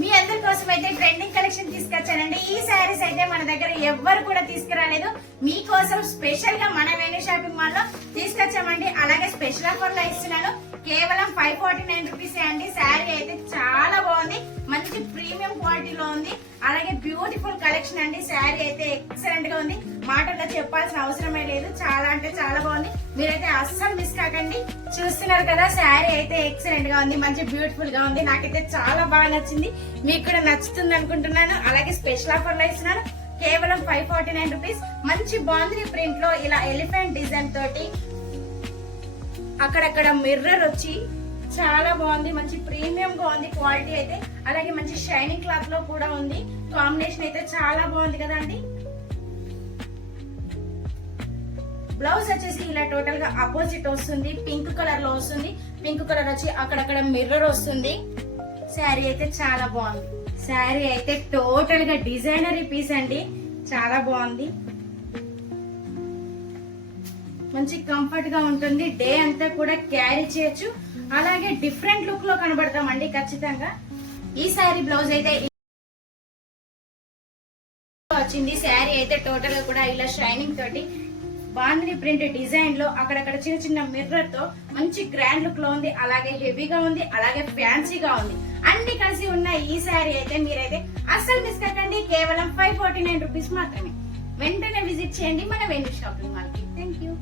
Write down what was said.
మీ అందరి కోసం అయితే ట్రెండింగ్ కలెక్షన్ తీసుకొచ్చానండి. ఈ శారీస్ అయితే మన దగ్గర ఎవ్వరు కూడా తీసుకురాలేదు, మీకోసం స్పెషల్ గా మన వేణు షాపింగ్ మాల్ లో తీసుకొచ్చామండి. అలాగే స్పెషల్ ఆఫర్ లో ఇస్తున్నాను, కేవలం 549 రూపీస్ అండి. శారీ అయితే చాలా బాగుంది, మంచి ప్రీమియం క్వాలిటీలో ఉంది. అలాగే బ్యూటిఫుల్ కలెక్షన్ అండి. శారీ అయితే ఎక్సలెంట్ గా ఉంది, మాటల్లో చెప్పాల్సిన అవసరమే లేదు. చాలా అంటే చాలా బాగుంది, మీరైతే అస్సలు మిస్ కాకండి. చూస్తున్నారు కదా, శారీ అయితే ఎక్సలెంట్ గా ఉంది, మంచి బ్యూటిఫుల్ గా ఉంది. నాకైతే చాలా బాగా నచ్చింది, మీకు కూడా నచ్చుతుంది అనుకుంటున్నాను. అలాగే స్పెషల్ ఆఫర్ లో ఇస్తున్నాను, కేవలం 549 రూపీస్. మంచి బాందిని ప్రింట్ లో ఇలా ఎలిఫెంట్ డిజైన్ తోటి అక్కడక్కడ మిర్రర్ వచ్చి చాలా బాగుంది, మంచి ప్రీమియం గా ఉంది క్వాలిటీ అయితే. అలాగే మంచి షైనింగ్ క్లాత్ లో కూడా ఉంది, కాంబినేషన్ అయితే చాలా బాగుంది కదండి. బ్లౌజ్ వచ్చేసి ఇలా టోటల్ గా అపోజిట్ వస్తుంది, పింక్ కలర్ లో వస్తుంది. పింక్ కలర్ వచ్చి అక్కడక్కడ మిర్రర్ వస్తుంది. శారీ అయితే చాలా బాగుంది. శారీ అయితే టోటల్ గా డిజైనరీ పీస్ అండి, చాలా బాగుంది. మంచి కంఫర్ట్ గా ఉంటుంది, డే అంతా కూడా క్యారీ చేయొచ్చు. అలాగే డిఫరెంట్ లుక్ లో కనబడతామండి ఖచ్చితంగా. ఈ శారీ బ్లౌజ్ అయితే వచ్చింది. శారీ అయితే టోటల్ గా కూడా ఇలా షైనింగ్ తోటి బాందిని ప్రింట్ డిజైన్ లో అక్కడక్కడ చిన్న చిన్న మిర్రర్ తో మంచి గ్రాండ్ లుక్ లో ఉంది. అలాగే హెవీగా ఉంది, అలాగే ఫ్యాన్సీగా ఉంది. అన్ని కలిసి ఉన్న ఈ శారీ అయితే మీరైతే అస్సలు మిస్ కాకండి. కేవలం 549 రూపీస్ మాత్రమే. వెంటనే విజిట్ చేయండి మన వేణు షాపింగ్ మాల్ కి. Thank you.